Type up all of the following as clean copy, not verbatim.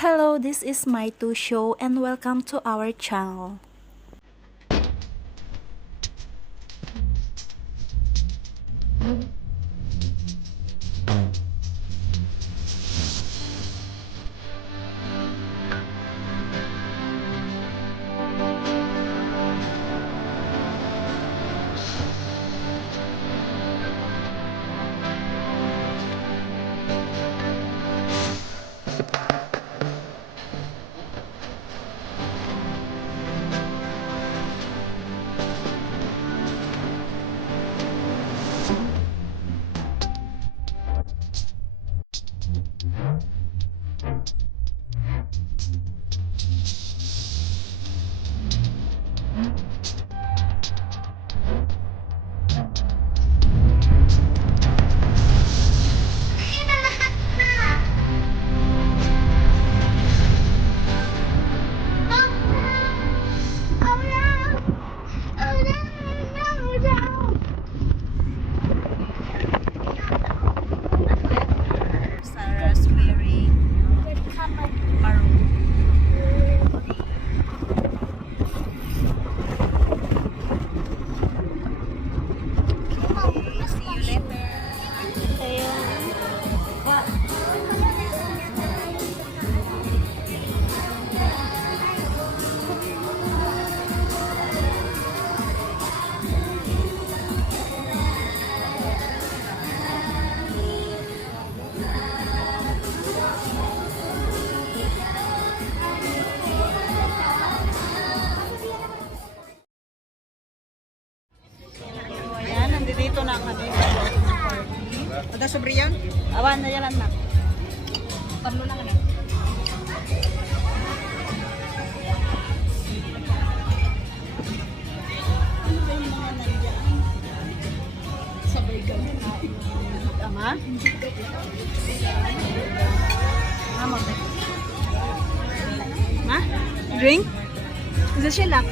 Hello, this is my 2 show and welcome to our channel. Sarah's wearing maroon. See you later. Ayan, nandito na kami sa closing party. Ada sobre yan? Awan na yan na. Parlo na kami. Ano ba yung mga nandiyan? Sabay kami. Ama? Ama ba? Ma? Drink? Isa sila.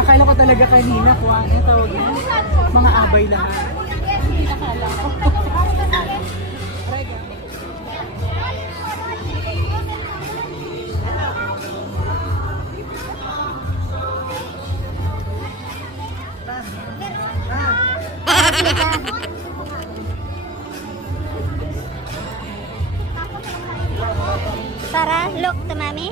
Akala ko talaga kanina kung ano tawag na mga abay lahat. Akala ko. Sarah, look to mommy.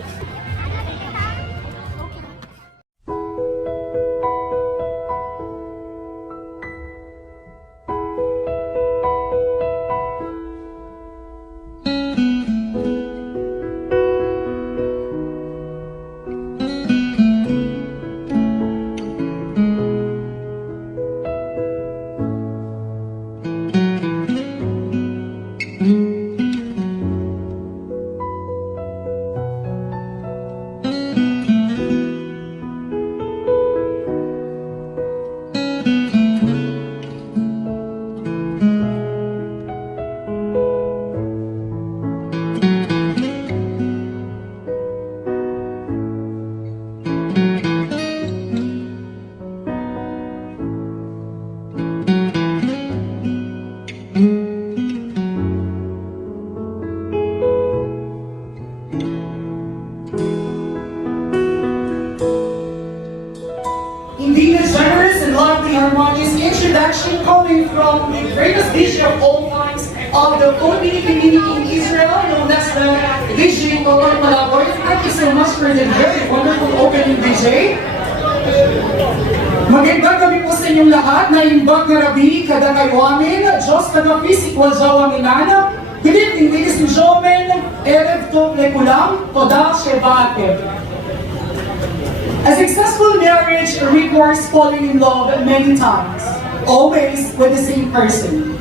Indeed, a generous and lively harmonious introduction coming from the greatest DJ of all times of the Filipino community in Israel, known as the DJ Totoy Malaboy. Thank you so much for the very wonderful opening, DJ. Magandang gabi po sa inyong lahat na imbag na rabi, kada kayo amin, Diyos kada physical jawa minana. Good evening, ladies and gentlemen, Erev Tov Lekulam, Toda Shebatev. A successful marriage requires falling in love many times, always with the same person.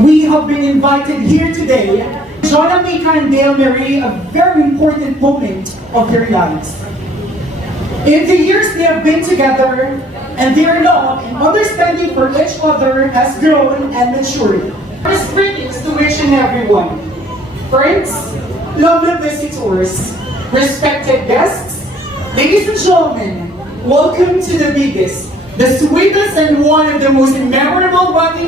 We have been invited here today to join Amika and Dale Marie a very important moment of their lives. In the years they have been together, and their love and understanding for each other has grown and matured. First greetings to each and everyone. Friends, lovely visitors, respected guests, ladies and gentlemen, welcome to the biggest, the sweetest, and one of the most memorable wedding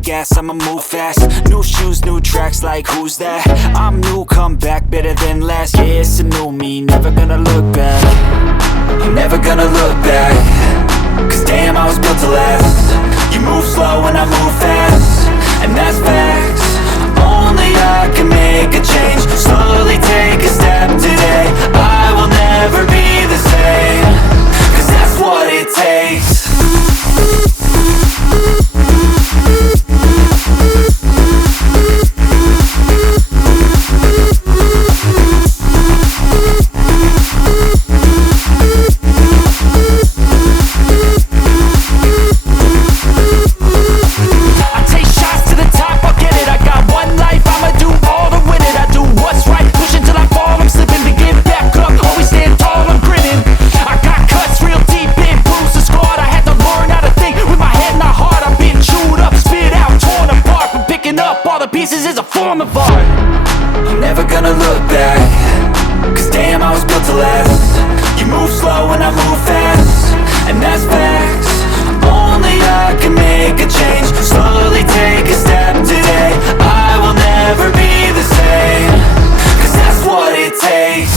gas, I'ma move fast. New shoes, new tracks, like who's that? I'm new, come back, better than last. Yeah, it's a new me, never gonna look back. I'm never gonna look back, cause damn, I was built to last. You move slow and I move fast, and that's facts. Only I can make a change. Slowly take a step today. I will never be the same, cause that's what it takes. Pieces is a form of art. I'm never gonna look back, cause damn, I was built to last. You move slow and I move fast, and that's facts. Only I can make a change. Slowly take a step today. I will never be the same, cause that's what it takes.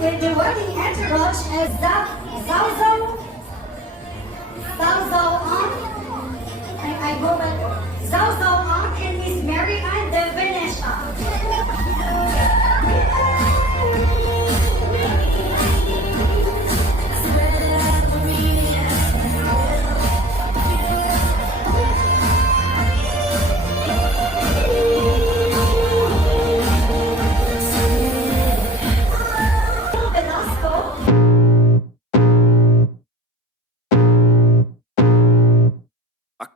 With the working entourage as Zhao I go with Zhao and Miss Mary Ann de Venetia.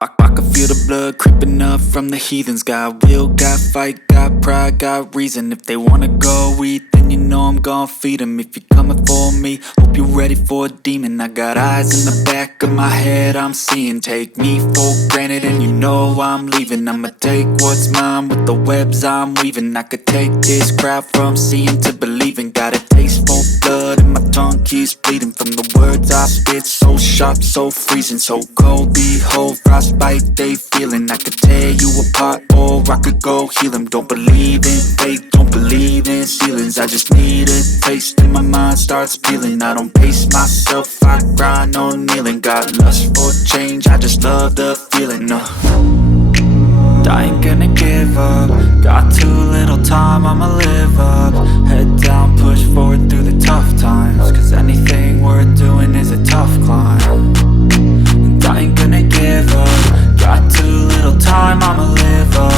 I can feel the blood creeping up from the heathens. Got will, got fight, got pride, got reason. If they wanna go eat, then you know I'm gon' feed them. If you're coming for me, hope you're ready for a demon. I got eyes in the back of my head, I'm seeing. Take me for granted and you know I'm leaving. I'ma take what's mine with the webs I'm weaving. I could take this crowd from seeing to believing. Got a taste for blood and my tongue keeps bleeding from the words I spit. So sharp, so freezing, so cold. Behold, frostbite they feeling. I could tear you apart or I could go heal them. Don't believe in fate, don't believe in ceilings. I just need a taste and my mind starts peeling. I don't pace myself, I grind on kneeling. Got lust for change, I just love the feeling. I ain't gonna give up. Got too little time, I'ma live up. Head down, push forward through the tough times. Cause anything worth doing is a tough climb. And I ain't gonna give up. Got too little time, I'ma live up.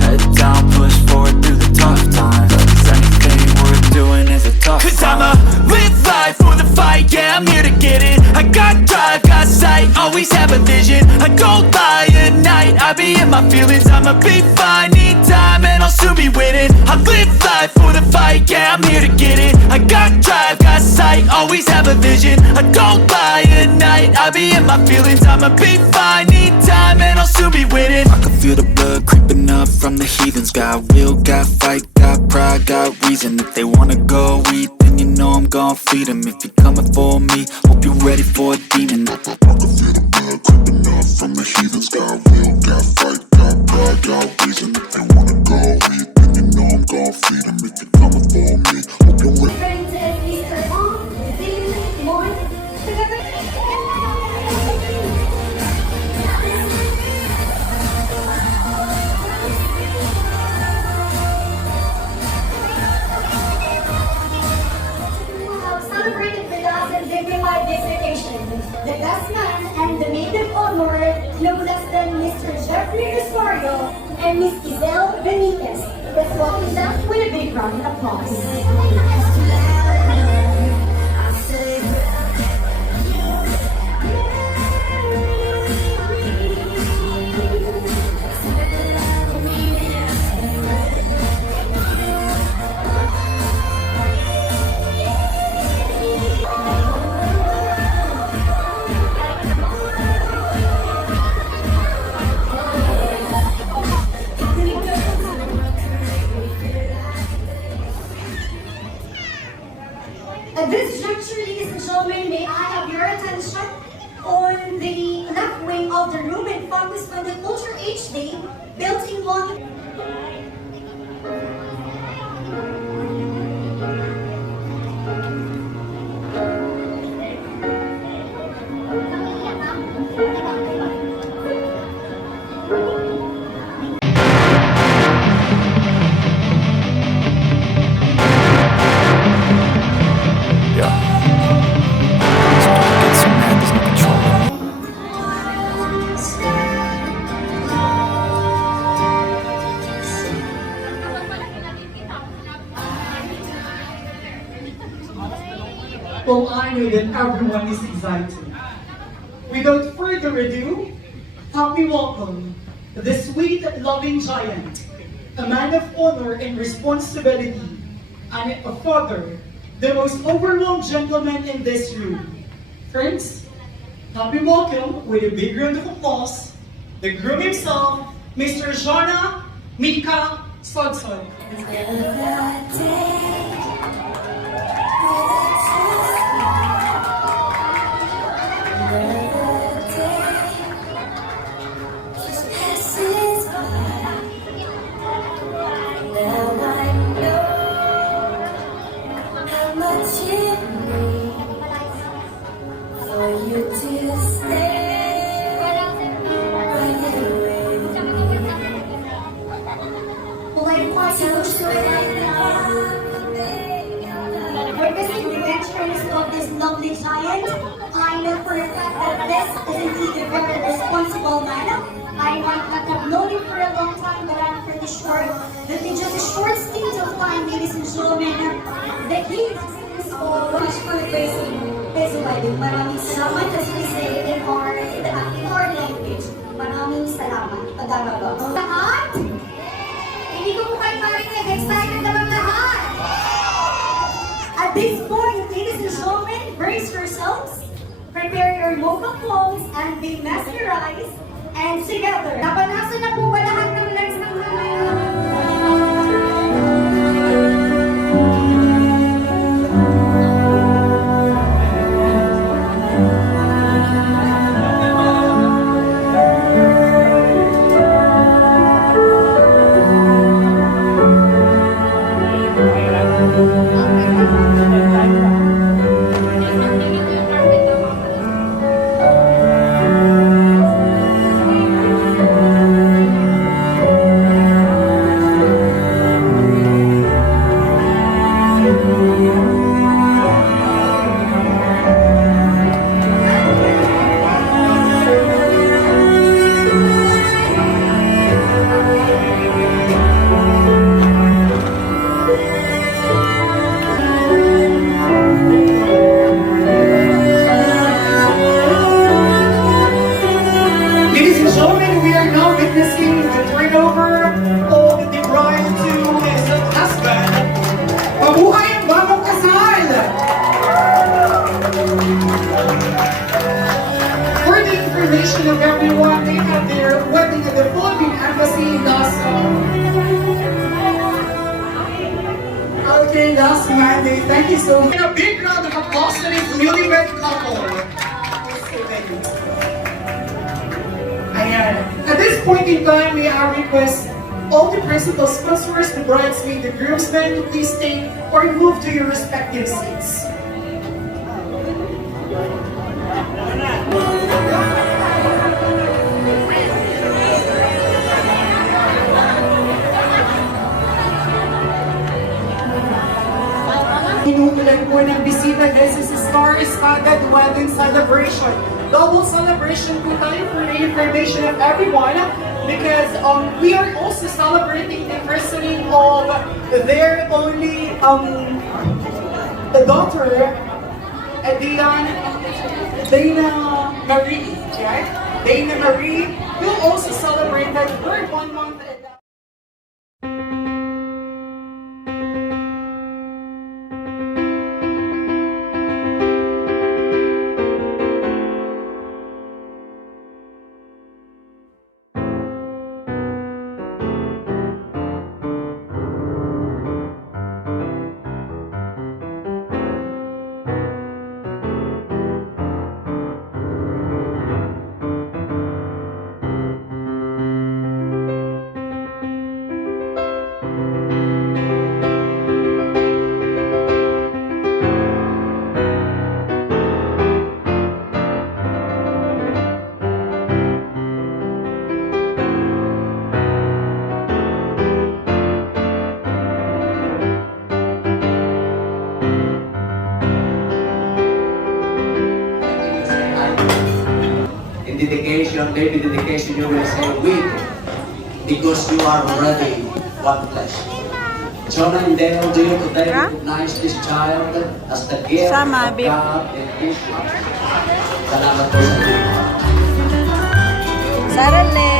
Head down, push forward through the tough times. Cause anything worth doing is a tough climb. Cause I'ma live life for the fight, yeah, I'm here to get it. I got drive, got sight, always have a vision. I don't lie at night, I be in my feelings. I'ma be fine, need time and I'll soon be winning. I live life for the fight, yeah, I'm here to get it. I got drive, got sight, always have a vision. I don't lie at night, I be in my feelings. I'ma be fine, need time and I'll soon be winning. I can feel the blood creeping up from the heathens. Got will, got fight, got pride, got reason. If they wanna go eat, then you know I'm gon' feed them. If you're coming for me, hope you're ready for a demon. I can feel the blood creeping up from the heathens. Got will, got fight, got pride, got reason. If they wanna go eat, then you know I'm gon' feed them. If you're coming for me, hope you're ready. Friends as Mr. Mom, Zim, Mon, celebrated with us and dignified visit the best man and the maid of honor, no less than Mr. Jeffrey Rosario and Miss Giselle Benitez. Let's welcome them with a big round of applause. At this juncture, ladies and gentlemen, may I have your attention on the left wing of the room and focus on the Culture HD built in one. Well, I know that everyone is excited. Without further ado, happy welcome the sweet, loving giant, a man of honor and responsibility, and a father, the most overwhelmed gentleman in this room. Friends, happy welcome with a big round of applause, the groom himself, Mr. Jonna Mika Sodson. Witnessing the adventures of this lovely giant, I know for a fact that this is indeed a very responsible man. I might not have known him for a long time, but I'm pretty sure that in just a short stint of time, ladies and gentlemen, that he is much for gracing his wedding. Maraming salamat, as we say in our language. Maraming salamat. Pagdamag ko. Lahat? Hindi ko po kayo marinig. Excited na bang lahat? At this point, ladies and gentlemen, brace yourselves, prepare your mobile phones, and be mesmerized, and together. Napanasan na po ba lahat ng legs ng of everyone, they had their wedding at the Philippine Embassy in Nassau. Okay, last Monday. Thank you so much. A big round of applause to this newlywed couple. Ayan. At this point in time, may I request all the principal sponsors, the bridesmaid, the groomsmen, to please take or move to your respective seats. Tinutulan po ng bisita dahil sa stars extended wedding celebration. Double celebration po tayo for the information of everyone because we are also celebrating the christening of their only daughter, Dana Marie, right? Dana Marie will also celebrate her 1 month. In dedication, baby dedication, you will say with, because you are already one flesh. Jonah and Dale, do you today recognize this child as the gift Sama, of babe. God and Israel? Salamat po sa inyo. Sarale!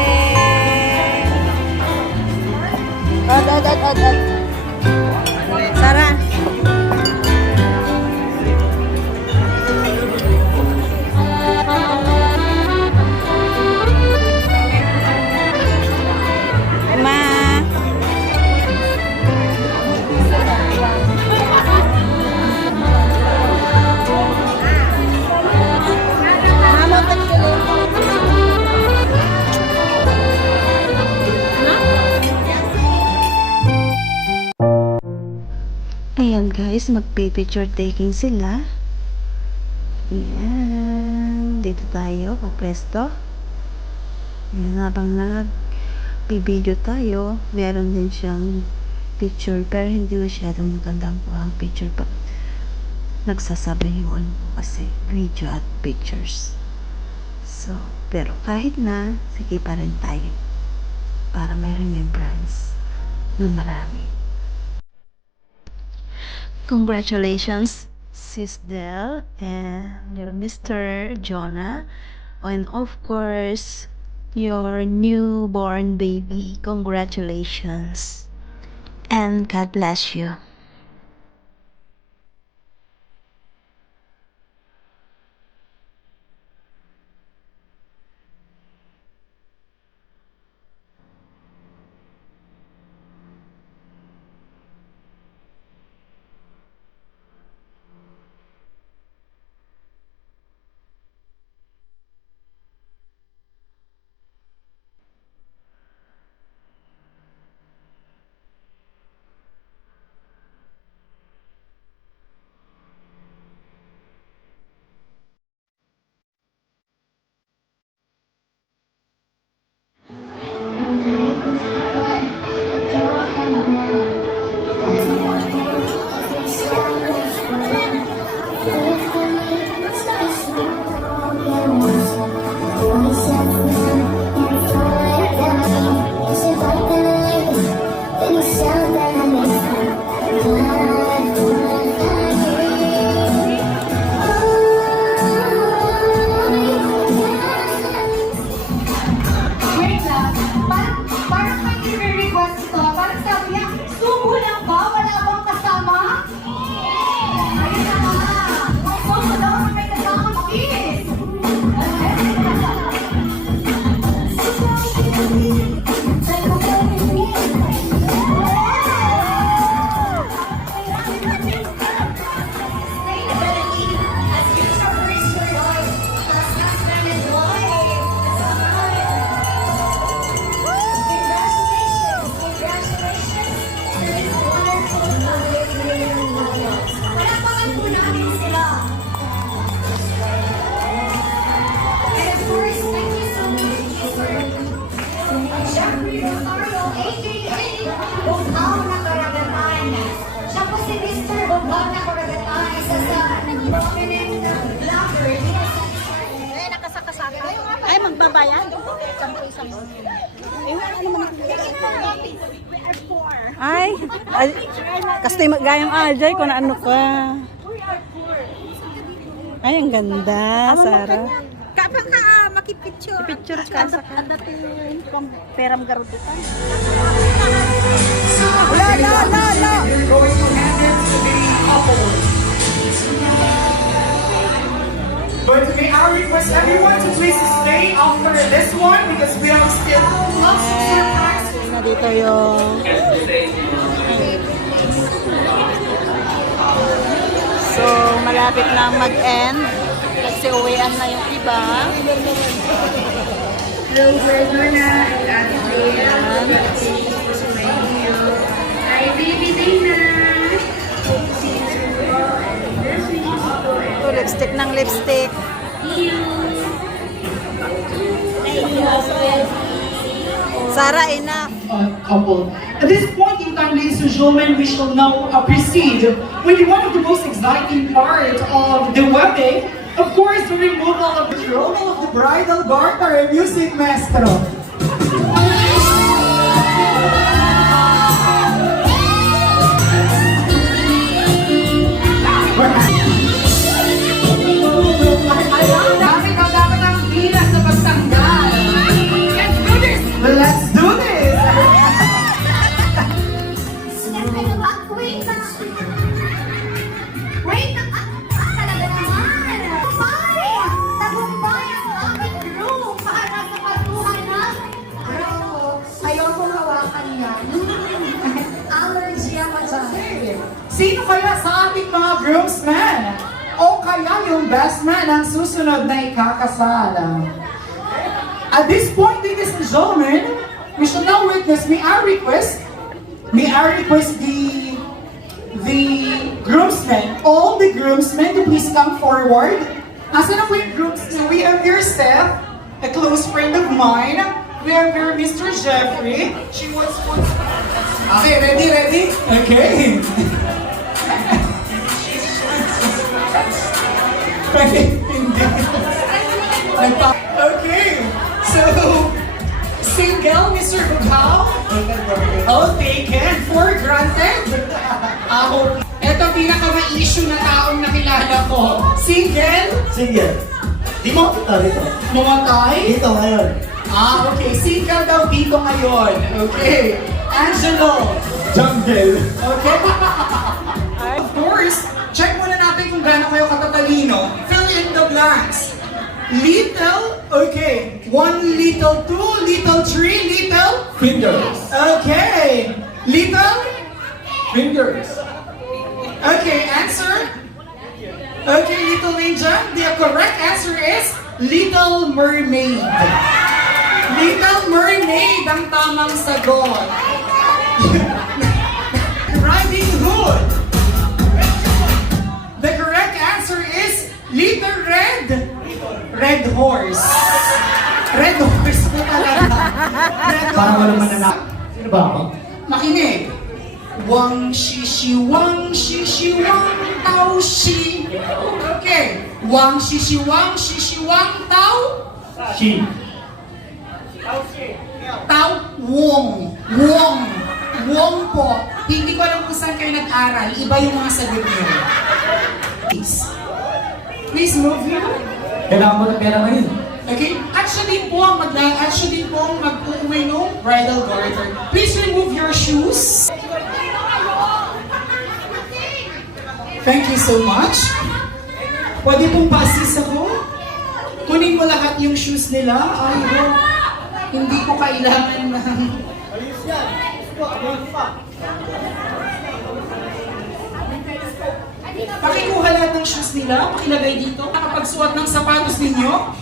Od. Sara! Ma! Mama, Ayan guys, magpipicture taking sila. Ayan. Dito tayo, pagpresto. Ayan, habang nag-video tayo, meron din siyang picture, pero hindi masyadong magandang ang picture pa. Nagsasabi yun kasi video at pictures. So, pero kahit na, sige pa rin tayo. Para may remembrance na marami. Congratulations, Sis Del and your Mr. Jonah, and of course, your newborn baby. Congratulations, and God bless you. bayad? Isang. Eh, wala naman ay, kasi gayang Ajay kung ano ka. Ay, ang ganda, Sarah. Kapag ka makipicture. Picture ka sa kadating peram garudukan. La. We're going to hand it to the couple. But may I request everyone to please stay after this one because we have still lots of surprises. Na dito yung so malapit na mag-end kasi uwian na yung iba. Hello, Bernona and Ate Clea. Hi, baby Dana. Hope to see you soon po. And best wishes po. Ito, lipstick ng lipstick. Sarah, enough. Couple. At this point in time, ladies and gentlemen, we shall now proceed with one of the most exciting part of the wedding. Of course, the removal of the bridal garter and music maestro. Let's do this! Wait lang! Talaga naman! Tagumpay ang aking room para sa patuhan ng ayoko hawakan yan. Allergy ako dyan. Sino kaya sa ating mga groomsmen? O kaya yung best man ang susunod na ikakasal? At this point, ladies and gentlemen, we shall now witness, may I request the groomsmen, all the groomsmen to please come forward. Asa na po yung groomsmen? We have here Seth, a close friend of mine. We have here Mr. Jeffrey. She was once... Okay, ready? Okay. Okay, so single, Mr. Bughaw? Oh, taken for granted. Ako, eto pinaka-ma-issue na taong nakilala ko. Single? Single. Di mo kita dito. Mamatay? Dito ngayon. Okay. Single daw dito ngayon. Okay. Angelo? Jungle. Okay. Of course, check muna natin kung gaano kayo katatalino. Fill in the blanks. Little, okay. 1, little, 2, little, 3, little. Fingers. Okay. Little. Fingers. Okay, answer. Okay, Little Ninja. The correct answer is Little Mermaid. Little Mermaid ang tamang sagot. Riding Hood. The correct answer is Little Red. Red Horse. Red Horse po talaga. Red Parang wala Horse. mananap. Sino ba ako? Makinig. Wang shi wang tao shi. Okay. Wang shi wang tao. She. Tao wong. Wong po. Hindi ko alam kung saan kayo nag-aral. Iba yung mga sagot niyo. Please move here. Kailangan mo na pera ngayon. Okay? Actually po ang mag-uwi ng bridal garter. Please remove your shoes. Thank you so much. Pwede pong pa-assist ako? Kunin mo lahat yung shoes nila. Ay, hindi ko kailangan ng... Pakikuha lahat ng shoes nila, pakilagay dito. Nakapagsuot ng sapatos ninyo,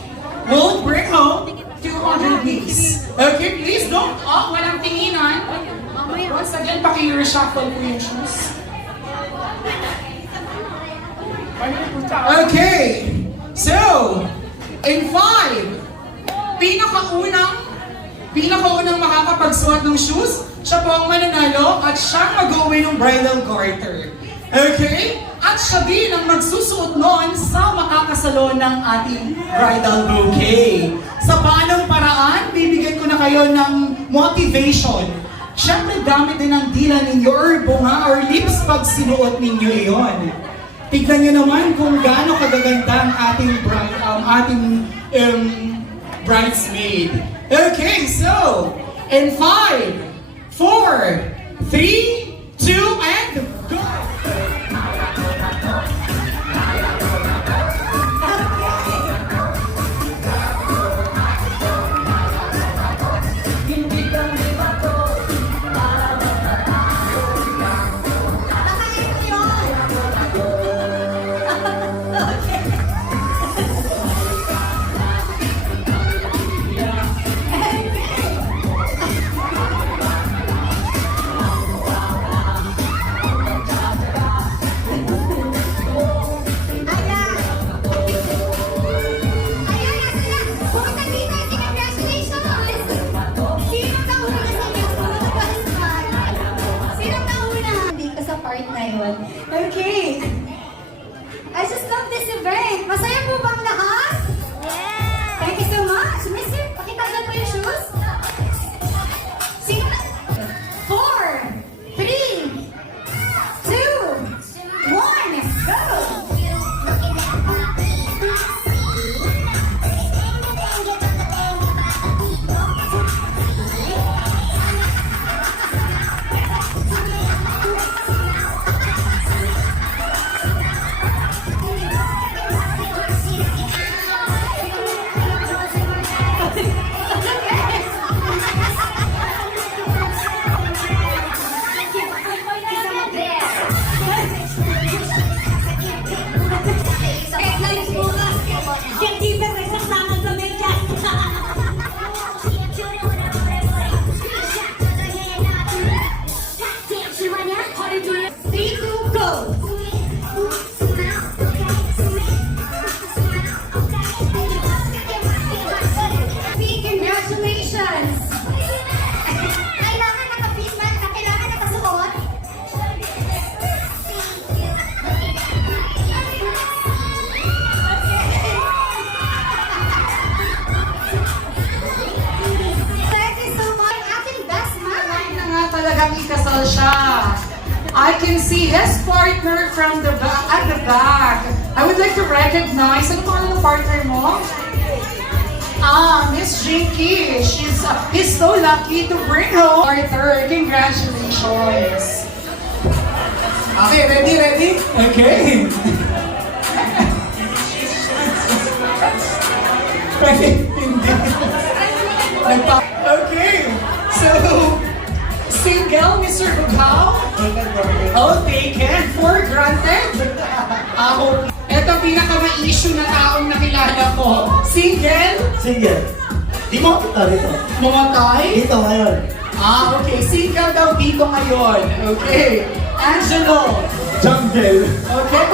won't bring home 200 weeks. Okay, please don't. Oh, walang tinginan. Once again, paki-reshuffle po yung shoes. Okay, so, in 5, pinakaunang makakapagsuot ng shoes, siya po ang mananalo at siya mag-uwi ng bridal garter. Okay? At siya din ang magsusuot noon sa makakasalo ng ating bridal bouquet. Sa paanong paraan, bibigyan ko na kayo ng motivation. Siyempre, gamit din ang dila ninyo or bunga or lips pag sinuot ninyo iyon. Tignan nyo naman kung gaano kagaganda ang ating bridesmaid. Okay, so, in 5, 4, 3, 2, and go! Okay. I just love this event. Masaya po bang lahat? Yeah! Thank you so much. Mister, pakitagyan mo yung shoes. 4, 3, 2, 1, go! Congratulations! Kailangan naka-face mask na, kailangan nakasuot. Thank you so much. Ating best man. Na nga talagang ikasal siya. I can see his partner from the back, at the back. I would like to recognize, ano pangalan ng partner mo? Miss Jinky. He's so lucky to bring home Arthur. Congratulations. Okay, ready? Okay. Hindi. Okay. So, single, Mr. Bughaw? Oh, taken for granted. Ito pinaka-ma-issue na taong nakilala ko. Single? Single. Di mo kita dito. Mamatay? Dito ngayon. Okay. Single daw dito ngayon. Okay. Angelo? Jungle. Okay.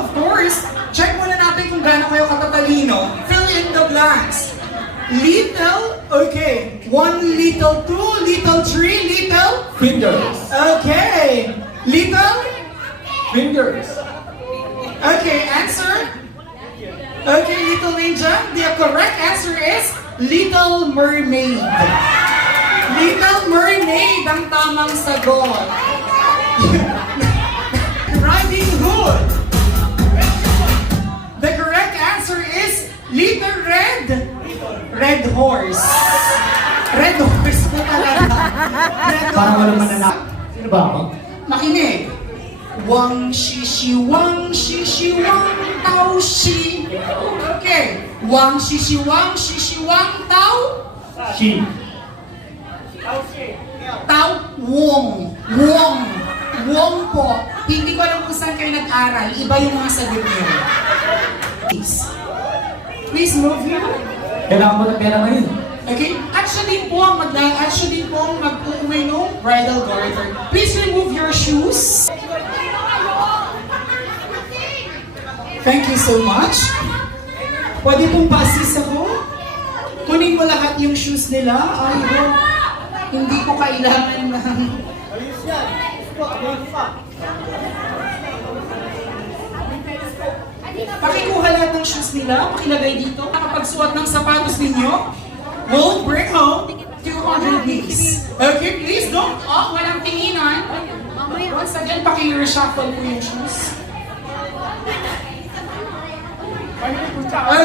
Of course, check muna natin kung gaano kayo katatalino. Fill in the blanks. Little, okay. 1 little, 2 little, 3 little. Fingers. Okay. Little? Fingers. Okay, answer? Okay, Little Ninja. The correct answer is Little Mermaid. Little Mermaid ang tamang sagot. Riding Hood. The correct answer is Little Red. Red Horse. Red Horse po talaga. Red Parang wala Horse. mananap. Sino ba ako? Makinig. Wang shi wang tao shi. Okay. Wang shi wang tao. She. Tao wong. Wong po. Hindi ko alam kung saan kayo nag-aral. Iba yung mga sagot niyo. Please move here. Kailangan mo ng pera ngayon. Okay? Actually po ang mag-uuwi ng bridal garter. Please remove your shoes. Thank you so much. Pwede pong pa-assist ako? Kunin mo lahat yung shoes nila. I hope hindi ko kailangan ng... Pakikuha lahat ng ng shoes nila, pakilagay dito. Nakapagsuot ng sapatos ninyo, will bring home 200 please. Okay, please don't off, walang tinginan. Once again, paki-reshuffle po yung shoes.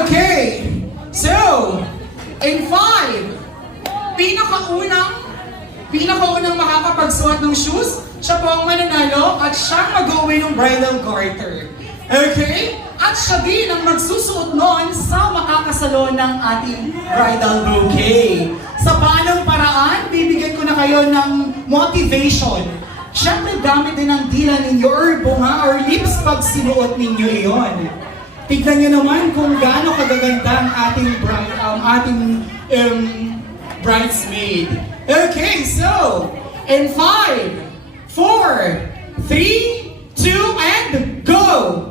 Okay, so, in 5, pinakaunang makakapagsuot ng shoes, siya po ang mananalo at siyang mag-uwi ng bridal garter. Okay? At siya din ang magsusuot noon sa makakasalo ng ating bridal bouquet. Sa paanong paraan, bibigyan ko na kayo ng motivation. Siyempre, gamit din ang dila ninyo or bunga or lips pag sinuot ninyo iyon. Tignan nyo naman kung gaano kagaganda ang ating bridesmaid. Okay, so, in 5, 4, 3, 2, and go!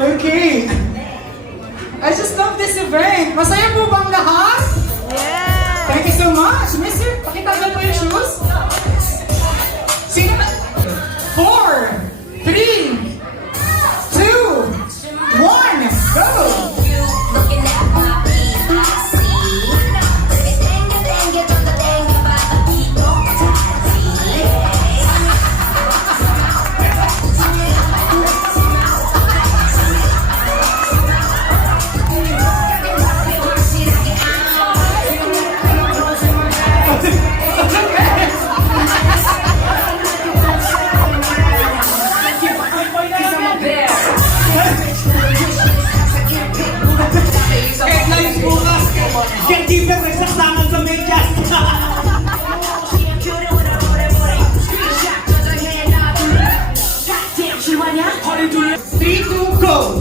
Okay. I just love this event. Masaya po bang lahat? Yeah! Thank you so much. Mister, pakita na po yung shoes. Sino na? 4, 3, 2, 1, go! Looking at my feet, I see. Tenga, tonga, tenga, papito, Yan di ba may saksakan sa medyas? 3, 2, go!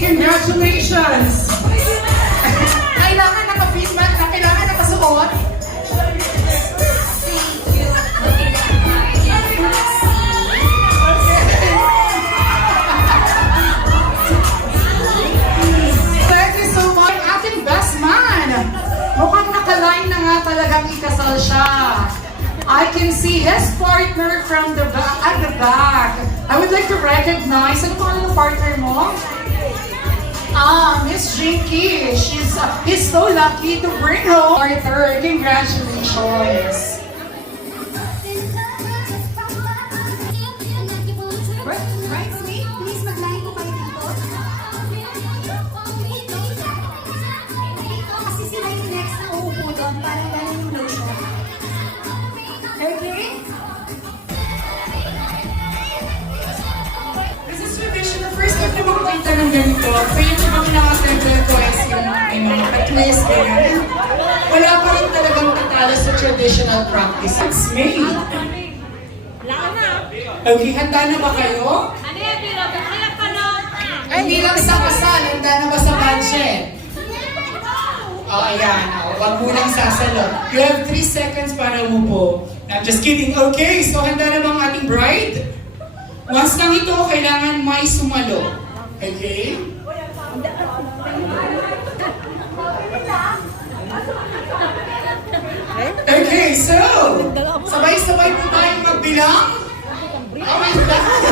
Congratulations! Kailangan naka-face mask na, kailangan nakasuot. Thank you so much, ating best man. Mukhang nakaline na nga talagang ikasal siya. I can see his partner from the back, at the back. I would like to recognize, ano pangalan ng partner mo? Miss Jinky. He's so lucky to bring home Arthur. Congratulations. Bridesmaid, please mag-line po kayo dito. Kasi sila yung next na uupo doon para galing yung lotion. Okay? This is traditional. First time na makakita ng ganito. Kaya yung mga pinaka-attend ko is yung may mga at-least ganyan. Wala pa rin talagang tatalo sa traditional practice. It's made. Okay, handa na ba kayo? Hindi lang sa kasal, handa na ba sa budget? Ayan. Wag mo lang sasalo. You have 3 seconds para umupo. I'm just kidding. Okay, so handa na bang ating bride? Once lang ito, kailangan may sumalo. Okay? Okay, so, sabay-sabay po tayong magbilang. Oh my God!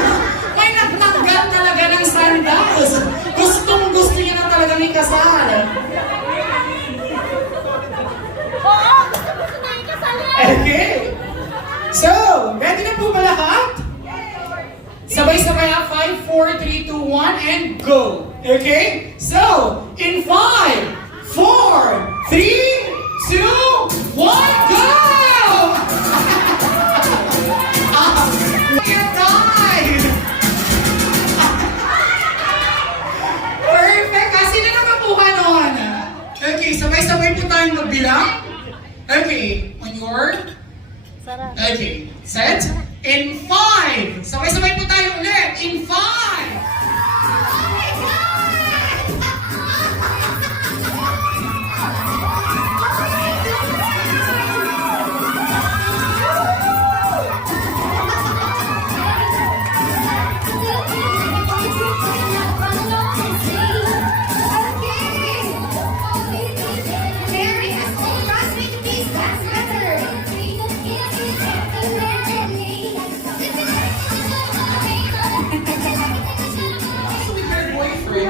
May nagtanggal talaga ng sandals. Gustong-gusto niya na talaga may kasal. Okay. So, ready na po ba lahat? Sabay-sabay na 5, 4, 3, 2, 1, and go. Okay? So, in 5, 4, 3, 2, 1, go! Okay, set? In 5! Sabay-sabay po tayo ulit! In 5!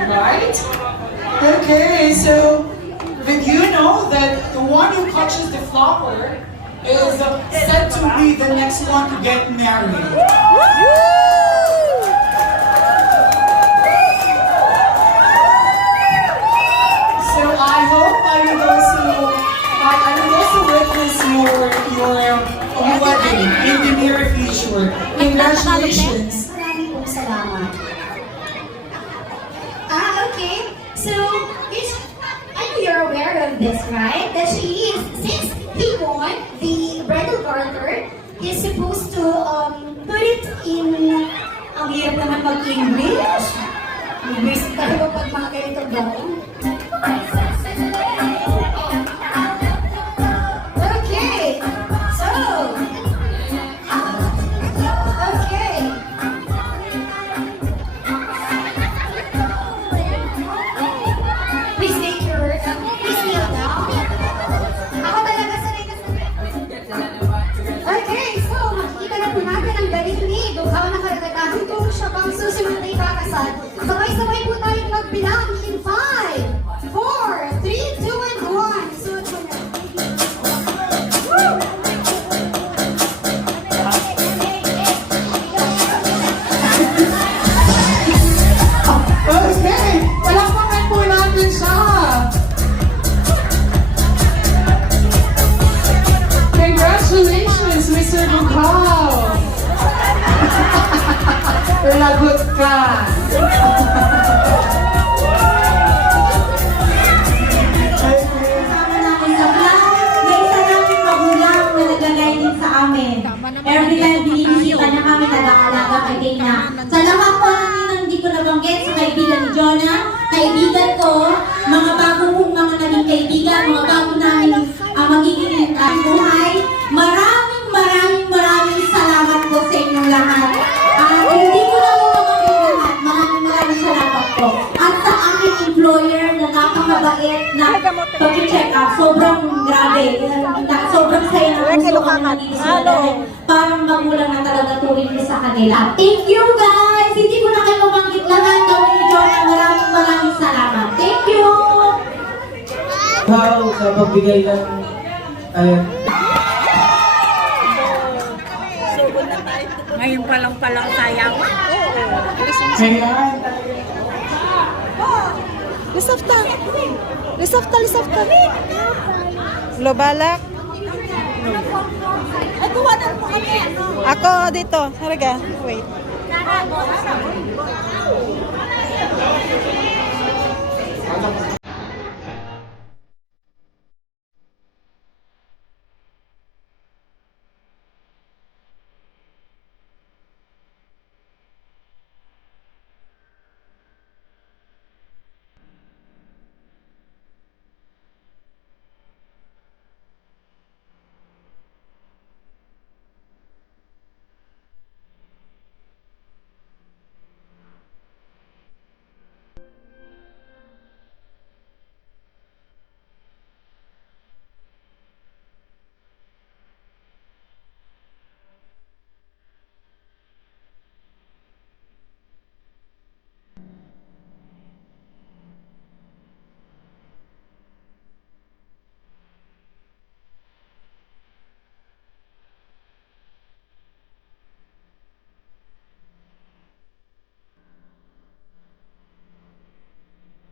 Right? Okay, so but you know that the one who catches the flower is said to be the next one to get married. So I hope I will also witness your wedding in the near future. Congratulations. Maraming pong salamat. Okay. So, I know you're aware of this, right? That since he won the bridal garter, he's supposed to put it in, ang hirap naman mag-English. English tayo pag mga ganito gawin. Okay. So, okay. Please take please kneel down. Ako talaga sanay na Okay, so makikita na po natin ang galing ni Dukha na karagadahan kung siya bang susunod na ikakasal. Sabay-sabay po tayong magbilang in 5, 4, 3, 2, and 1. Sunod po na. Woo! Okay, palakpakan po natin siya. Congratulations, Mr. Bukhaw. Lagot ka. Kasama namin sa vlog, may isa namin magulang na naglagay din sa amin. Every time binibisita niya kami, nag-aalaga kay Dana. Sa lahat po ng hindi ko nabanggit, sa kaibigan ni Jonah, kaibigan ko, mga bago kong mga naging kaibigan, mga bago namin magiging buhay. Maraming salamat po sa inyong lahat. Hindi ko na mabanggit lahat. Maraming salamat po. At sa aking employer na napakabait na pag-check up, sobrang grabe. Sobrang saya ng puso ko na nandito sila dahil parang magulang na talaga tuwing ko sa kanila. Thank you guys! Hindi ko na kayo mabanggit lahat. Gawin ni Jonah, maraming salamat. Thank you! Wow, sa pagbigay ng Ngayon palang sayang. Ayan. Lisafta. Lobalak. Ay, tuwanan po kami. Ako dito. Haraga. Wait.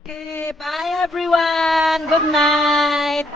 Okay, bye everyone. Good night.